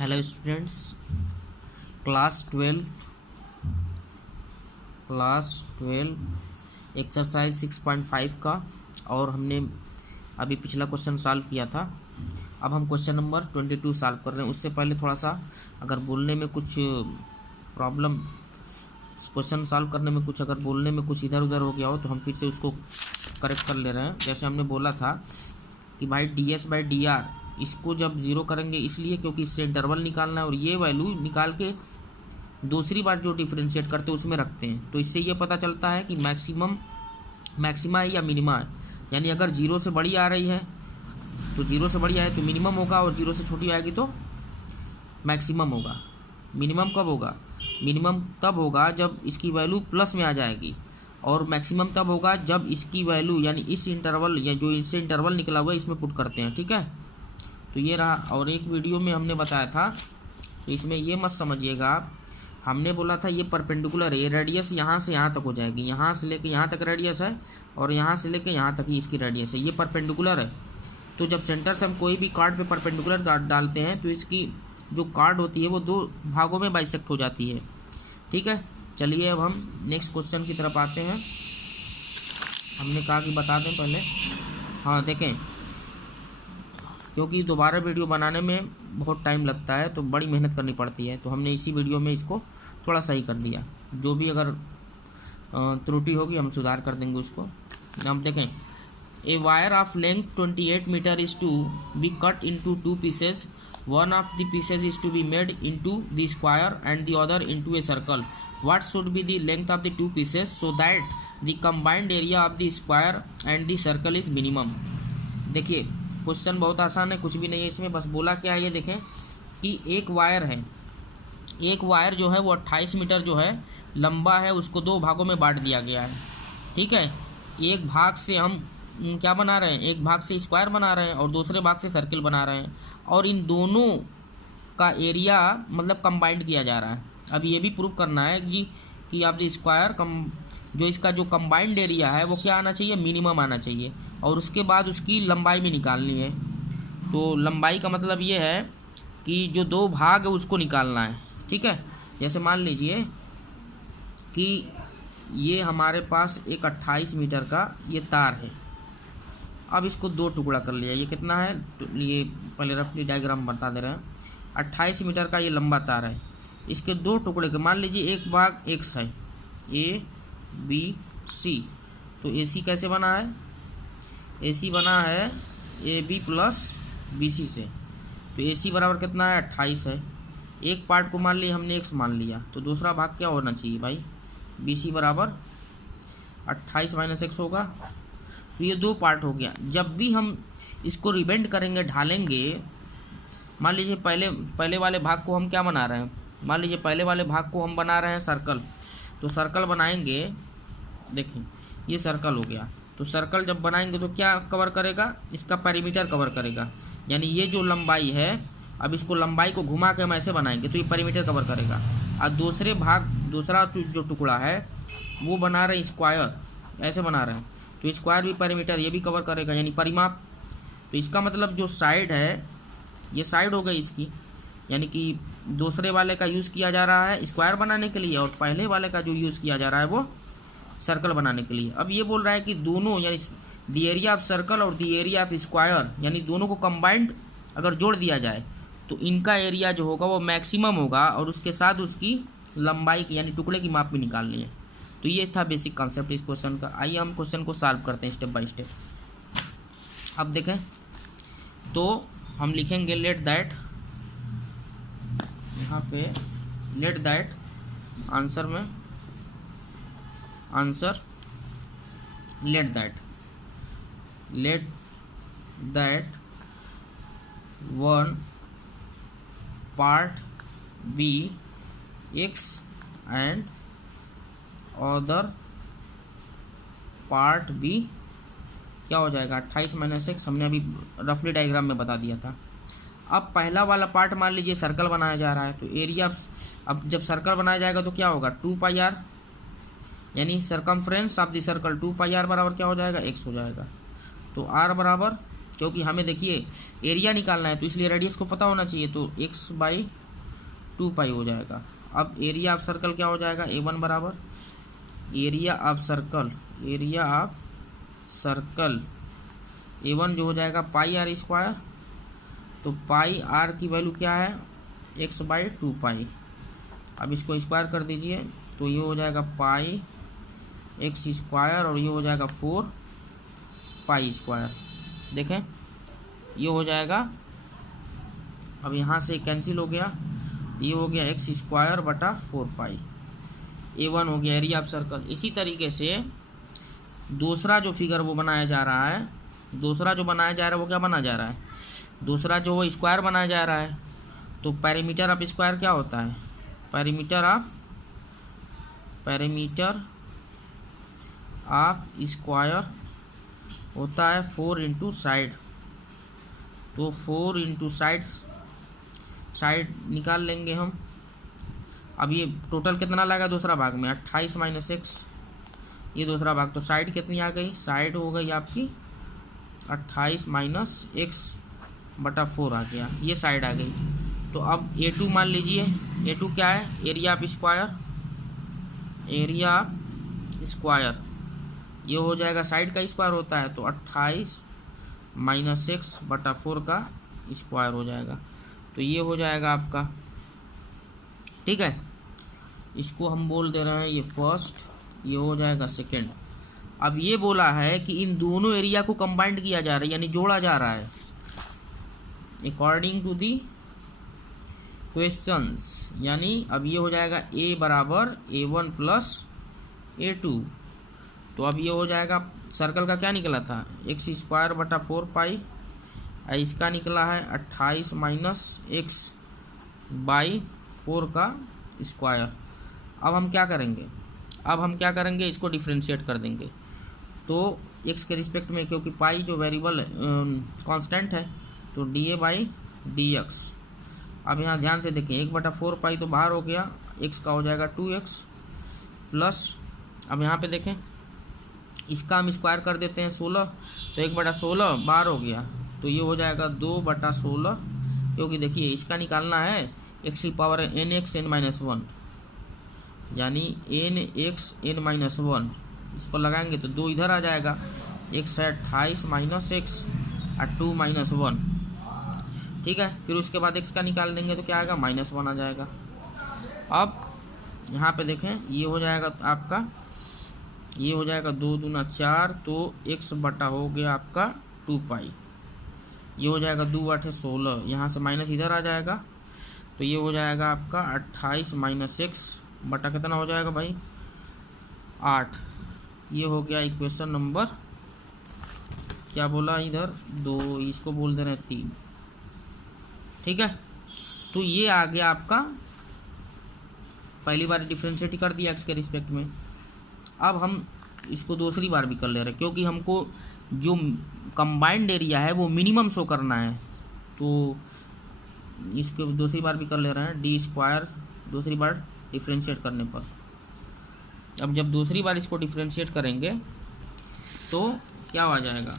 Hello students, class 12 exercise 6.5 का। और हमने अभी पिछला क्वेश्चन सॉल्व किया था। अब हम क्वेश्चन नंबर 22 सॉल्व कर रहे हैं। उससे पहले थोड़ा सा अगर बोलने में कुछ प्रॉब्लम, क्वेश्चन सॉल्व करने में कुछ अगर बोलने में कुछ इधर उधर हो गया हो तो हम फिर से उसको करेक्ट कर ले रहे हैं। जैसे हमने बोला था कि भाई ds/dr इसको जब ज़ीरो करेंगे इसलिए क्योंकि इससे इंटरवल निकालना है और ये वैल्यू निकाल के दूसरी बार जो डिफरेंशिएट करते हैं उसमें रखते हैं। तो इससे ये पता चलता है कि मैक्सिमा है या मिनिमा है। यानी अगर जीरो से बड़ी आ रही है तो जीरो से बड़ी आए तो मिनिमम होगा और जीरो से छोटी आएगी तो मैक्सिमम होगा। मिनिमम कब होगा? मिनिमम तब होगा जब इसकी वैल्यू प्लस में आ जाएगी, और मैक्सिमम तब होगा जब इसकी वैल्यू यानी इस इंटरवल या जो इससे इंटरवल निकला हुआ है इसमें पुट करते हैं। ठीक है, तो ये रहा। और एक वीडियो में हमने बताया था, तो इसमें ये मत समझिएगा आप, हमने बोला था ये परपेंडिकुलर है, ये रेडियस यहाँ से यहाँ तक हो जाएगी, यहाँ से लेके यहाँ तक रेडियस है और यहाँ से लेके यहाँ तक ही इसकी रेडियस है। ये परपेंडिकुलर है। तो जब सेंटर से हम कोई भी कार्ड पे परपेंडिकुलर कार्ड डालते हैं तो इसकी जो कार्ड होती है वो दो भागों में बाइसेक्ट हो जाती है। ठीक है, चलिए अब हम नेक्स्ट क्वेश्चन की तरफ आते हैं। हमने कहा कि बता दें पहले, हाँ देखें, क्योंकि दोबारा वीडियो बनाने में बहुत टाइम लगता है तो बड़ी मेहनत करनी पड़ती है, तो हमने इसी वीडियो में इसको थोड़ा सही कर दिया। जो भी अगर त्रुटि होगी हम सुधार कर देंगे उसको। हम देखें, a wire of length 28 metre is to be cut into 2 pieces. One of the pieces is to be made into the square and the other into a circle. What should be the length of the 2 pieces so that the combined area of the square and the circle is minimum. देखिए question बहुत आसान है, कुछ भी नहीं है इसमें। बस बोला क्या है, ये देखें कि एक वायर है, एक वायर जो है वो 28 मीटर जो है लंबा है, उसको दो भागों में बांट दिया गया है। ठीक है, एक भाग से हम क्या बना रहे हैं, एक भाग से स्क्वायर बना रहे हैं और दूसरे भाग से सर्किल बना रहे हैं, और इन दोनों का एरिया मतलब कंबाइंड किया जा रहा है। अब ये भी प्रूव करना है कि आप स्क्वायर जो इसका जो कंबाइंड एरिया है वो क्या आना चाहिए, मिनिमम आना चाहिए, और उसके बाद उसकी लंबाई भी निकालनी है। तो लंबाई का मतलब ये है कि जो दो भाग है उसको निकालना है। ठीक है, जैसे मान लीजिए कि ये हमारे पास एक 28 मीटर का ये तार है। अब इसको दो टुकड़ा कर लिया। ये कितना है, तो ये पहले रफली डायग्राम बता दे रहे हैं। 28 मीटर का ये लंबा तार है, इसके दो टुकड़े के मान लीजिए एक भाग एक्स है, ए बी सी। तो ए सी कैसे बना है, ए सी बना है A B plus B C से। तो ए सी बराबर कितना है, 28 है। एक पार्ट को मान लिया हमने एक्स मान लिया, तो दूसरा भाग क्या होना चाहिए भाई, बी सी बराबर 28 माइनस एक्स होगा। तो ये दो पार्ट हो गया। जब भी हम इसको रिबेंड करेंगे, ढालेंगे, मान लीजिए पहले वाले भाग को हम क्या बना रहे हैं, मान लीजिए पहले वाले भाग को हम बना रहे हैं सर्कल। तो सर्कल बनाएंगे, देखें ये सर्कल हो गया। तो सर्कल जब बनाएंगे तो क्या कवर करेगा, इसका पेरीमीटर कवर करेगा। यानी ये जो लंबाई है, अब इसको लंबाई को घुमा के हम ऐसे बनाएंगे तो ये पेरीमीटर कवर करेगा। और दूसरा जो टुकड़ा है वो बना रहे स्क्वायर, ऐसे बना रहे हैं, तो स्क्वायर भी पेरीमीटर ये भी कवर करेगा, यानी परिमाप। तो इसका मतलब जो साइड है, ये साइड हो गई इसकी, यानी कि दूसरे वाले का यूज़ किया जा रहा है स्क्वायर बनाने के लिए और पहले वाले का जो यूज़ किया जा रहा है वो सर्कल बनाने के लिए। अब ये बोल रहा है कि दोनों यानी द एरिया ऑफ सर्कल और द एरिया ऑफ स्क्वायर, यानी दोनों को कंबाइंड अगर जोड़ दिया जाए तो इनका एरिया जो होगा वो मैक्सिमम होगा, और उसके साथ उसकी लंबाई की यानी टुकड़े की माप भी निकालनी है। तो ये था बेसिक कॉन्सेप्ट इस क्वेश्चन का। आइए हम क्वेश्चन को सॉल्व करते हैं स्टेप बाय स्टेप। अब देखें, तो हम लिखेंगे लेट दैट, यहाँ पे लेट दैट आंसर में answer let that one part be x and other part be क्या हो जाएगा, 28 माइनस एक्स। हमने अभी रफली डायग्राम में बता दिया था। अब पहला वाला पार्ट मान लीजिए सर्कल बनाया जा रहा है, तो एरिया, अब जब सर्कल बनाया जाएगा तो क्या होगा, 2 पाई आर, यानी circumference of the circle 2 pi r बराबर क्या हो जाएगा, एक्स हो जाएगा। तो आर बराबर क्योंकि हमें देखिए एरिया निकालना है तो इसलिए रेडियस को पता होना चाहिए, तो x/2 हो जाएगा। अब एरिया ऑफ सर्कल क्या हो जाएगा, A1 बराबर एरिया ऑफ सर्कल A1 जो हो जाएगा πr²। तो πr की वैल्यू क्या है, x/2। अब इसको स्क्वायर कर दीजिए तो ये हो जाएगा πx² और ये हो जाएगा 4π²। देखें ये हो जाएगा, अब यहाँ से कैंसिल हो गया, ये हो गया x²/4π। A1 हो गया एरिया ऑफ सर्कल। इसी तरीके से दूसरा जो फिगर वो बनाया जा रहा है, दूसरा जो बनाया जा रहा है वो क्या बना जा रहा है, दूसरा जो वो स्क्वायर बनाया जा रहा है। तो पेरीमीटर ऑफ स्क्वायर क्या होता है, पेरीमीटर ऑफ स्क्वायर होता है 4 इंटू साइड। तो 4 इंटू साइड निकाल लेंगे हम। अब ये टोटल कितना लगा दूसरा भाग में, 28 - x, ये दूसरा भाग। तो साइड कितनी आ गई, साइड हो गई आपकी 28 - x/4 आ गया, ये साइड आ गई। तो अब A2 मान लीजिए, A2 क्या है, एरिया ऑफ स्क्वायर, ये हो जाएगा साइड का स्क्वायर होता है, तो 28 - x/4 का स्क्वायर हो जाएगा। तो ये हो जाएगा आपका, ठीक है। इसको हम बोल दे रहे हैं ये फर्स्ट, ये हो जाएगा सेकेंड। अब ये बोला है कि इन दोनों एरिया को कंबाइंड किया जा रहा है, यानी जोड़ा जा रहा है अकॉर्डिंग टू दी क्वेश्चंस। यानी अब ये हो जाएगा A बराबर A1 + A2। तो अब ये हो जाएगा, सर्कल का क्या निकला था, x²/4π, इसका निकला है 28 - x/4 का स्क्वायर। अब हम क्या करेंगे, इसको डिफ्रेंशिएट कर देंगे। तो x के रिस्पेक्ट में, क्योंकि पाई जो वेरिएबल कांस्टेंट है, तो dA/dx। अब यहाँ ध्यान से देखें, 1/4π तो बाहर हो गया, x का हो जाएगा 2x प्लस, अब यहाँ पे देखें इसका हम स्क्वायर कर देते हैं 16, तो 1/16 बाहर हो गया, तो ये हो जाएगा 2/16। क्योंकि देखिए इसका निकालना है x⁻n(n)(x(n−1), यानी n(x(n−1), इसको लगाएंगे तो 2 इधर आ जाएगा, x है 28 - x और 2 - 1, ठीक है। फिर उसके बाद x का निकाल देंगे तो क्या आएगा, -1 आ जाएगा। अब यहाँ पे देखें, ये हो जाएगा आपका, ये हो जाएगा 2 दूना 4, तो x बटा हो गया आपका 2π। ये हो जाएगा 2 × 8 = 16, यहाँ से माइनस इधर आ जाएगा, तो ये हो जाएगा आपका 28 - x बटा कितना हो जाएगा भाई, 8। ये हो गया इक्वेशन नंबर, क्या बोला इधर 2, इसको बोल दे रहे हैं 3, ठीक है। तो ये आ गया आपका, पहली बार डिफ्रेंशिएट कर दिया x के रिस्पेक्ट में। अब हम इसको दूसरी बार भी कर ले रहे हैं, क्योंकि हमको जो कंबाइंड एरिया है वो मिनिमम शो करना है। तो इसको दूसरी बार भी कर ले रहे हैं, d² दूसरी बार डिफ्रेंशिएट करने पर। अब जब दूसरी बार इसको डिफ्रेंशिएट करेंगे तो क्या हो जाएगा,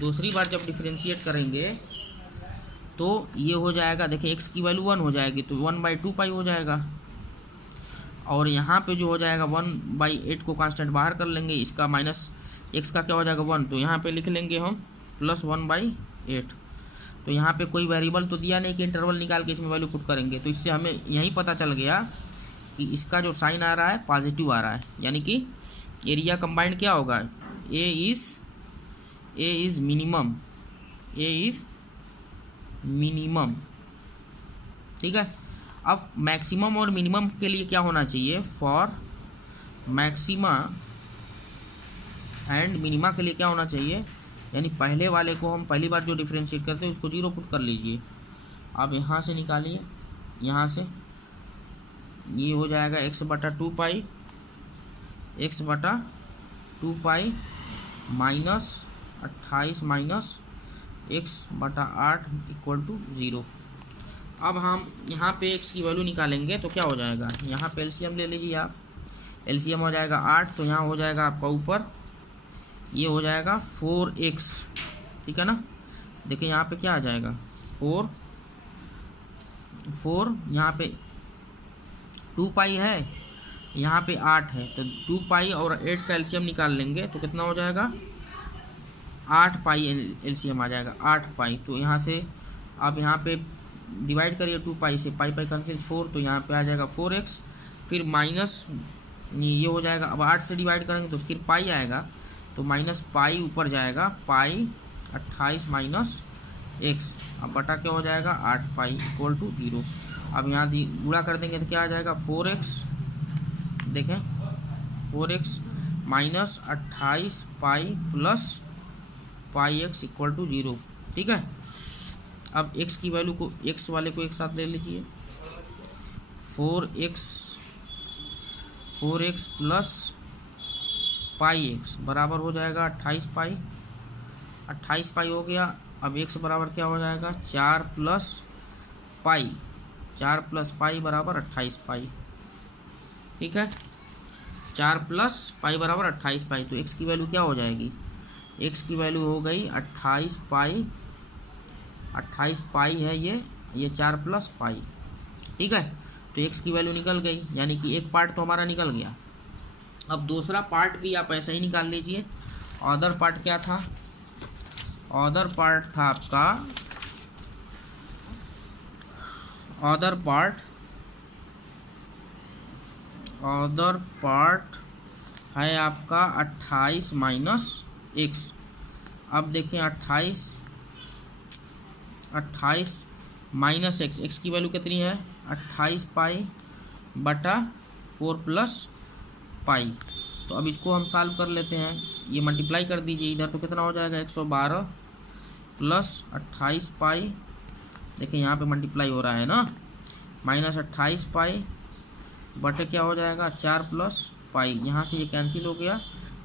दूसरी बार जब डिफ्रेंशिएट करेंगे तो ये हो जाएगा, देखिए x की वैल्यू 1 हो जाएगी, तो 1/2π हो जाएगा। और यहाँ पे जो हो जाएगा 1/8 को कांस्टेंट बाहर कर लेंगे, इसका माइनस x का क्या हो जाएगा 1, तो यहाँ पे लिख लेंगे हम +1/8। तो यहाँ पे कोई वेरिएबल तो दिया नहीं कि इंटरवल निकाल के इसमें वैल्यू पुट करेंगे, तो इससे हमें यही पता चल गया कि इसका जो साइन आ रहा है पॉजिटिव आ रहा है, यानी कि एरिया कंबाइंड क्या होगा, ए इज़ मिनिमम, ठीक है। अब मैक्सिमम और मिनिमम के लिए क्या होना चाहिए, फॉर मैक्सिमा एंड मिनिमा के लिए क्या होना चाहिए, यानी पहले वाले को हम पहली बार जो डिफ्रेंशिएट करते हैं उसको 0 पुट कर लीजिए। अब यहाँ से निकालिए, यहाँ से ये हो जाएगा x/2π -28 - x/8 = 0। अब हम यहाँ पे x की वैल्यू निकालेंगे तो क्या हो जाएगा, यहाँ पे एलसीएम ले लीजिए आप, एलसीएम हो जाएगा 8, तो यहाँ हो जाएगा आपका ऊपर ये हो जाएगा 4x ठीक है ना। देखिए यहाँ पे क्या आ जाएगा, 4 यहाँ पे 2 पाई है, यहाँ पे 8 है, तो 2 पाई और 8 का एलसीएम निकाल लेंगे तो कितना हो जाएगा, 8 पाई एलसीएम आ जाएगा, 8 पाई। तो यहाँ से आप यहाँ पे डिवाइड करिए 2 पाई से, पाई कैंसिल 4, तो यहाँ पे आ जाएगा 4x, फिर माइनस ये हो जाएगा। अब 8 से डिवाइड करेंगे तो फिर पाई आएगा, तो माइनस पाई ऊपर जाएगा, पाई 28 माइनस x, अब बटा क्या हो जाएगा 8 पाई इक्वल टू 0। अब यहाँ गुणा कर देंगे तो क्या आ जाएगा 4x, देखें 4x minus 28 pi plus pi x equal to 0। ठीक है। अब x की वैल्यू को, x वाले को एक साथ ले लीजिए, 4x प्लस पाई x बराबर हो जाएगा 28 पाई, 28 पाई हो गया। अब x बराबर क्या हो जाएगा 4 प्लस पाई, 4 प्लस पाई बराबर 28 पाई। ठीक है, 4 प्लस पाई बराबर 28 पाई। तो x की वैल्यू क्या हो जाएगी, x की वैल्यू हो गई 28 पाई, 28 पाई है ये 4 प्लस पाई। ठीक है, तो x की वैल्यू निकल गई, यानी कि एक पार्ट तो हमारा निकल गया। अब दूसरा पार्ट भी आप ऐसे ही निकाल लीजिए। अदर पार्ट क्या था, अदर पार्ट था आपका, अदर पार्ट है आपका 28 माइनस x। अब देखें 28 माइनस x की वैल्यू कितनी है 28 पाई बटा 4 प्लस पाई। तो अब इसको हम सॉल्व कर लेते हैं, ये मल्टीप्लाई कर दीजिए इधर, तो कितना हो जाएगा 112 प्लस 28 पाई, देखिए यहाँ पे मल्टीप्लाई हो रहा है ना, माइनस 28 पाई बटे क्या हो जाएगा 4 प्लस पाई, यहाँ से ये कैंसिल हो गया,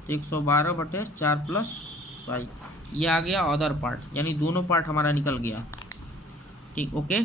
तो 112 बटे 4 प्लस पाई। ये आ गया अदर पार्ट, यानी दोनों पार्ट हमारा निकल गया। ठीक, ओके।